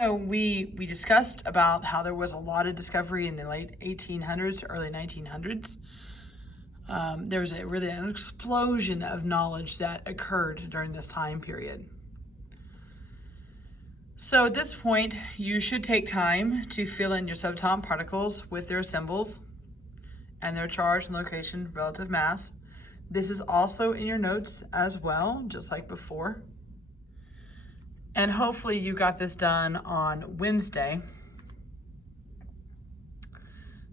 So we discussed about how there was a lot of discovery in the late 1800s, early 1900s. There was really an explosion of knowledge that occurred during this time period. So at this point, you should take time to fill in your subatomic particles with their symbols and their charge and location, relative mass. This is also in your notes as well, just like before. And hopefully you got this done on Wednesday.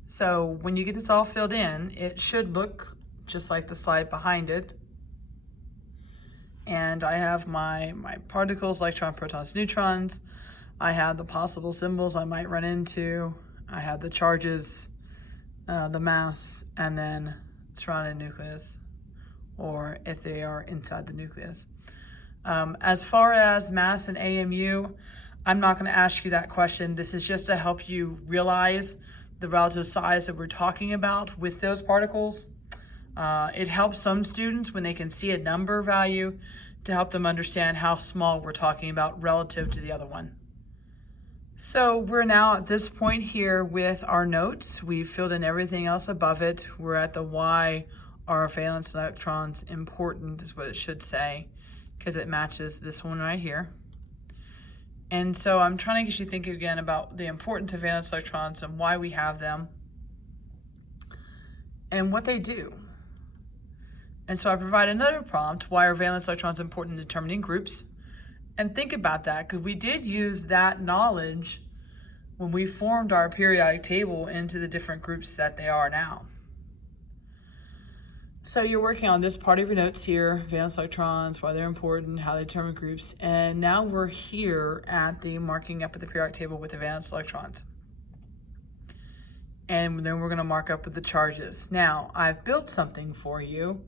So when you get this all filled in, it should look just like the slide behind it. And I have my particles, electrons, protons, neutrons. I have the possible symbols I might run into. I have the charges, the mass, and then surrounding nucleus, or if they are inside the nucleus. As far as mass and AMU, I'm not going to ask you that question. This is just to help you realize the relative size that we're talking about with those particles. It helps some students when they can see a number value to help them understand how small we're talking about relative to the other one. So we're now at this point here with our notes. We've filled in everything else above it. We're at the why are valence electrons important is what it should say, because it matches this one right here. And so I'm trying to get you thinking again about the importance of valence electrons and why we have them and what they do. And so I provide another prompt, why are valence electrons important in determining groups? And think about that, because we did use that knowledge when we formed our periodic table into the different groups that they are now. So you're working on this part of your notes here, valence electrons, why they're important, how they determine groups. And now we're here at the marking up at the periodic table with the valence electrons. And then we're going to mark up with the charges. Now, I've built something for you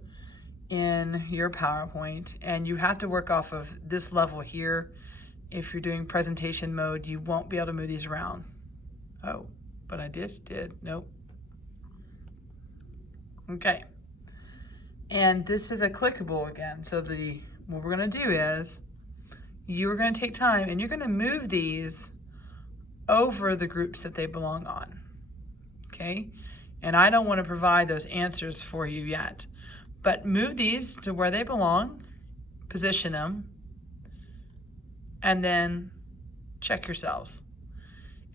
in your PowerPoint, and you have to work off of this level here. If you're doing presentation mode, you won't be able to move these around. Oh, but I did, nope. Okay. And this is a clickable again. So what we're gonna do is, you are gonna take time and you're gonna move these over the groups that they belong on, okay? And I don't wanna provide those answers for you yet, but move these to where they belong, position them, and then check yourselves.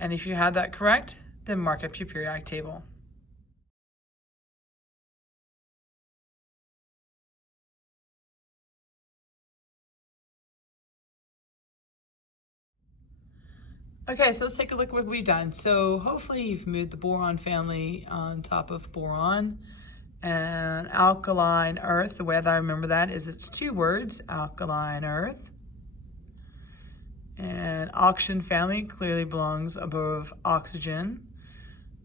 And if you have that correct, then mark up your periodic table. Okay, so let's take a look at what we've done. So hopefully you've moved the boron family on top of boron. And alkaline earth, the way that I remember that is it's two words, alkaline earth. And oxygen family clearly belongs above oxygen.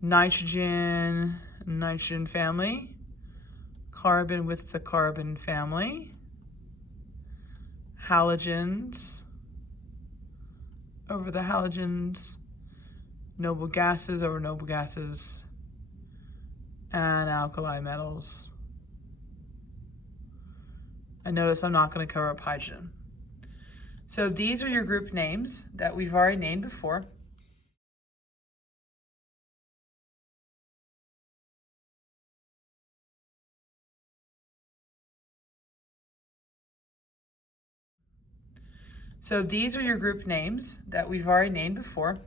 Nitrogen family. Carbon with the carbon family. Halogens over the halogens. Noble gases over noble gases. And alkali metals. And notice I'm not going to cover up hydrogen. So these are your group names that we've already named before. So these are your group names that we've already named before.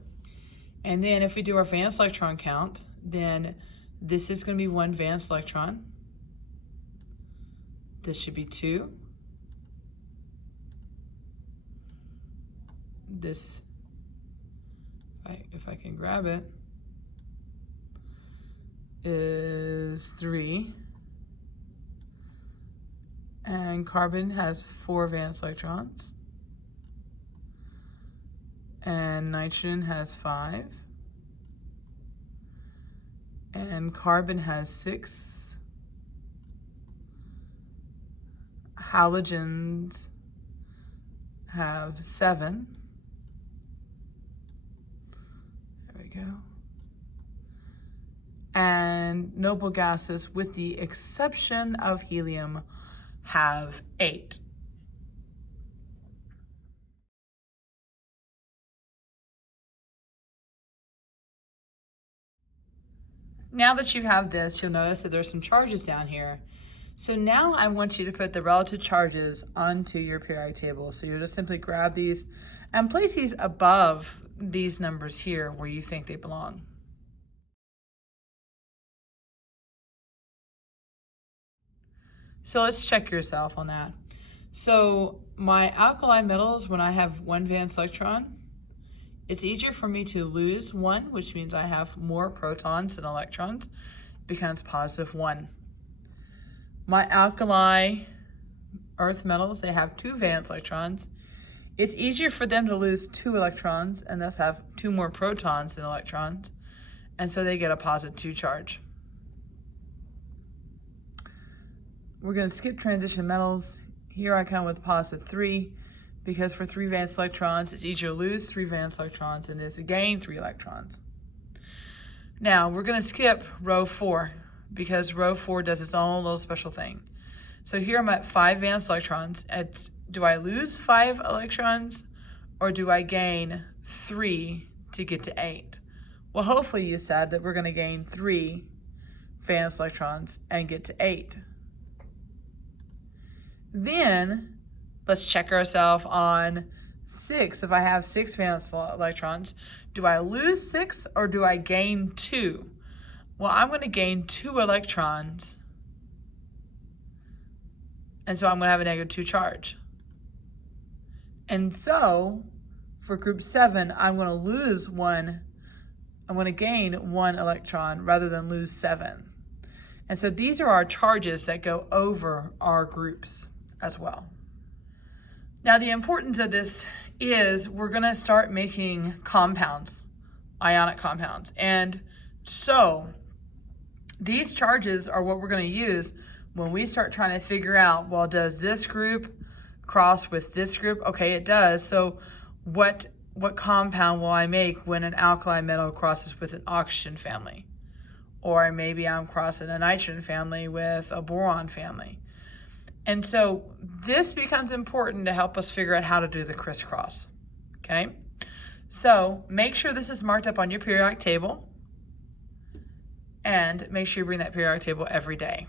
And then if we do our valence electron count, then this is going to be one valence electron. This should be 2. This, if I can grab it, is 3. And carbon has 4 valence electrons. And nitrogen has 5. And carbon has 6. Halogens have 7. There we go. And noble gases, with the exception of helium, have 8. Now that you have this, you'll notice that there's some charges down here. So now I want you to put the relative charges onto your periodic table. So you'll just simply grab these and place these above these numbers here where you think they belong. So let's check yourself on that. So my alkali metals, when I have one valence electron, it's easier for me to lose one, which means I have more protons than electrons, becomes positive 1. My alkali earth metals, they have 2 valence electrons. It's easier for them to lose 2 electrons and thus have 2 more protons than electrons, and so they get a positive 2 charge. We're going to skip transition metals. Here I come with positive 3, because for 3 valence electrons, it's easier to lose 3 valence electrons than it is to gain 3 electrons. Now, we're going to skip row 4, because row 4 does its own little special thing. So here I'm at 5 valence electrons. Do I lose 5 electrons, or do I gain 3 to get to 8? Well, hopefully you said that we're going to gain 3 valence electrons and get to 8. Then let's check ourselves on 6. If I have 6 valence electrons, do I lose 6 or do I gain 2? Well, I'm going to gain 2 electrons, and so I'm going to have a negative 2 charge. And so for group 7, I'm going to lose 1. I'm going to gain 1 electron rather than lose 7. And so these are our charges that go over our groups as well. Now, the importance of this is we're going to start making compounds, ionic compounds. And so these charges are what we're going to use when we start trying to figure out, well, does this group cross with this group? Okay, it does. So what compound will I make when an alkali metal crosses with an oxygen family? Or maybe I'm crossing a nitrogen family with a boron family. And so this becomes important to help us figure out how to do the crisscross, okay? So make sure this is marked up on your periodic table, and make sure you bring that periodic table every day.